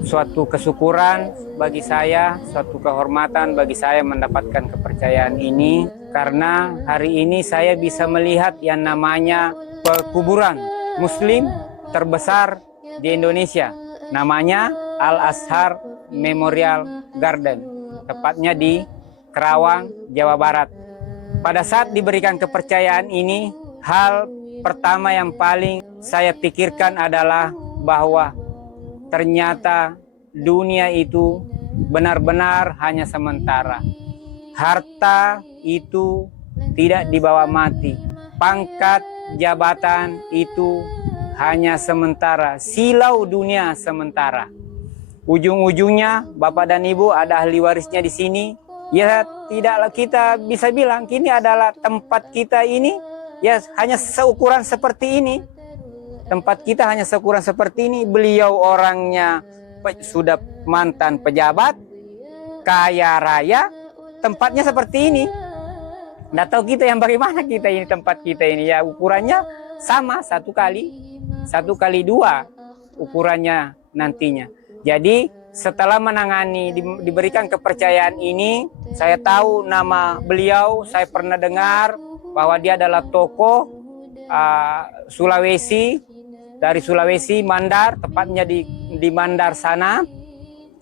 suatu kesyukuran bagi saya, suatu kehormatan bagi saya mendapatkan kepercayaan ini, karena hari ini saya bisa melihat yang namanya kuburan Muslim terbesar di Indonesia. Namanya Al-Azhar Memorial Garden, tepatnya di Kerawang, Jawa Barat. Pada saat diberikan kepercayaan ini, hal pertama yang paling saya pikirkan adalah bahwa ternyata dunia itu benar-benar hanya sementara. Harta itu tidak dibawa mati. Pangkat jabatan itu hanya sementara. Silau dunia sementara. Ujung-ujungnya Bapak dan Ibu ada ahli warisnya di sini. Ya tidaklah kita bisa bilang kini adalah tempat kita ini ya hanya seukuran seperti ini. Tempat kita hanya seukuran seperti ini. Beliau orangnya sudah mantan pejabat, kaya raya, tempatnya seperti ini. Nggak tahu kita yang bagaimana kita ini, tempat kita ini ya ukurannya sama 1x2 ukurannya nantinya. Jadi setelah menangani, diberikan kepercayaan ini, saya tahu nama beliau, saya pernah dengar bahwa dia adalah tokoh Sulawesi, dari Sulawesi, Mandar, tepatnya di Mandar sana.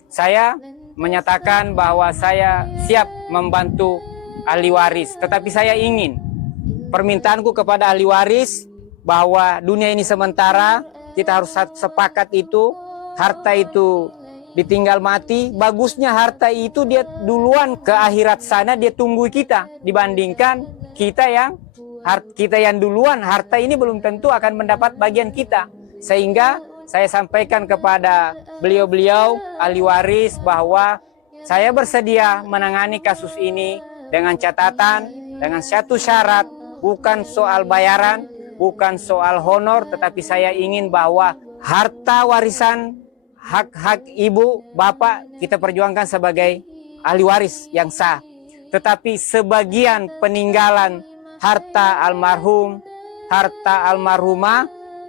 Saya menyatakan bahwa saya siap membantu ahli waris, tetapi saya ingin permintaanku kepada ahli waris bahwa dunia ini sementara, kita harus sepakat itu, harta itu ditinggal mati. Bagusnya harta itu dia duluan ke akhirat sana, dia tunggu kita, dibandingkan kita yang duluan, harta ini belum tentu akan mendapat bagian kita. Sehingga saya sampaikan kepada beliau-beliau ahli waris bahwa saya bersedia menangani kasus ini dengan catatan, dengan satu syarat, bukan soal bayaran, bukan soal honor, tetapi saya ingin bahwa harta warisan, hak-hak ibu, bapak kita perjuangkan sebagai ahli waris yang sah. Tetapi sebagian peninggalan harta almarhum, harta almarhumah,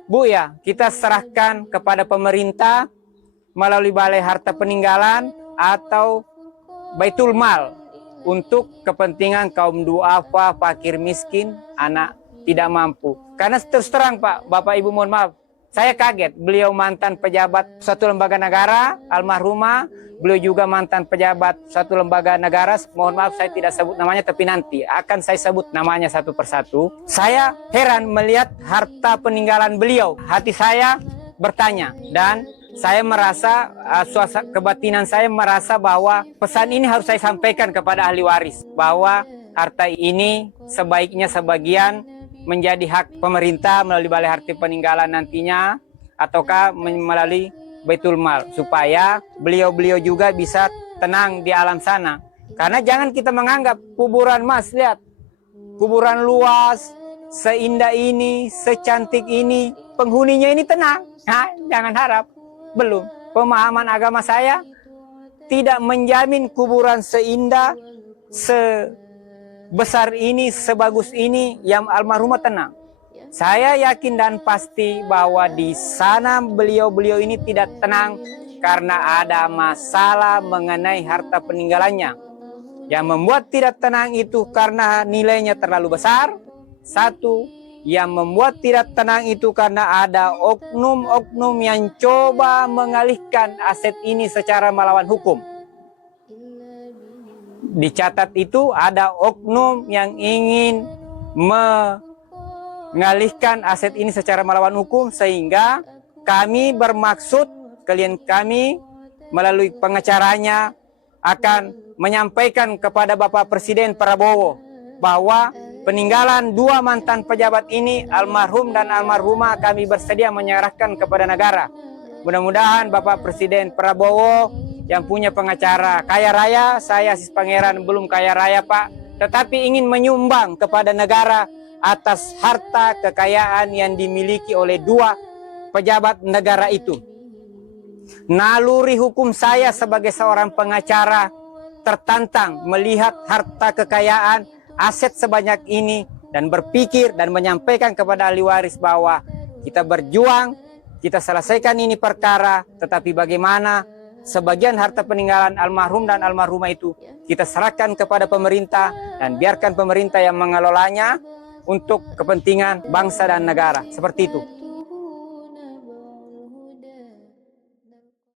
Bu ya, kita serahkan kepada pemerintah melalui Balai Harta Peninggalan atau Baitul Mal untuk kepentingan kaum duafa, fakir miskin, anak tidak mampu. Karena terus terang Pak, Bapak Ibu mohon maaf, saya kaget, beliau mantan pejabat suatu lembaga negara, almarhumah, beliau juga mantan pejabat suatu lembaga negara, mohon maaf saya tidak sebut namanya, tapi nanti akan saya sebut namanya satu persatu. Saya heran melihat harta peninggalan beliau, hati saya bertanya, dan saya merasa, kebatinan saya merasa bahwa pesan ini harus saya sampaikan kepada ahli waris, bahwa harta ini sebaiknya sebagian menjadi hak pemerintah melalui Balai Harta Peninggalan nantinya, ataukah melalui Baitul Mal, supaya beliau-beliau juga bisa tenang di alam sana. Karena jangan kita menganggap kuburan Mas, lihat, kuburan luas, seindah ini, secantik ini, penghuninya ini tenang. Nah, jangan harap, belum. Pemahaman agama saya tidak menjamin kuburan seindah, sebesar ini, sebagus ini yang almarhumah tenang. Saya yakin dan pasti bahwa di sana beliau-beliau ini tidak tenang karena ada masalah mengenai harta peninggalannya. Yang membuat tidak tenang itu karena nilainya terlalu besar. Satu, yang membuat tidak tenang itu karena ada oknum-oknum yang coba mengalihkan aset ini secara melawan hukum. Dicatat itu ada oknum yang ingin mengalihkan aset ini secara melawan hukum, sehingga kami bermaksud, klien kami melalui pengacaranya akan menyampaikan kepada Bapak Presiden Prabowo bahwa peninggalan dua mantan pejabat ini, almarhum dan almarhumah, kami bersedia menyerahkan kepada negara. Mudah-mudahan Bapak Presiden Prabowo yang punya pengacara kaya raya, saya Sis Pangeran belum kaya raya Pak, tetapi ingin menyumbang kepada negara atas harta kekayaan yang dimiliki oleh dua pejabat negara itu. Naluri hukum saya sebagai seorang pengacara tertantang melihat harta kekayaan, aset sebanyak ini, dan berpikir dan menyampaikan kepada ahli waris bahwa kita berjuang kita selesaikan ini perkara, tetapi bagaimana sebagian harta peninggalan almarhum dan almarhumah itu kita serahkan kepada pemerintah dan biarkan pemerintah yang mengelolanya untuk kepentingan bangsa dan negara. Seperti itu.